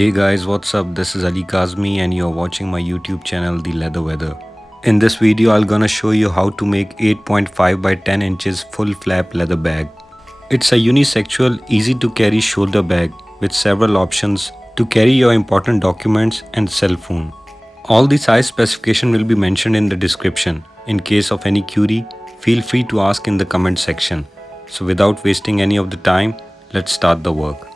Hey guys, what's up? This is Kazmi and you're watching my YouTube channel The Leather Weather. In this video, I'm gonna show you how to make 8.5 by 10 inches full flap leather bag. It's a unisexual, easy to carry shoulder bag with several options to carry your important documents and cell phone. All the size specification will be mentioned in the description. In case of any query, feel free to ask in the comment section. So without wasting any of the time, let's start the work.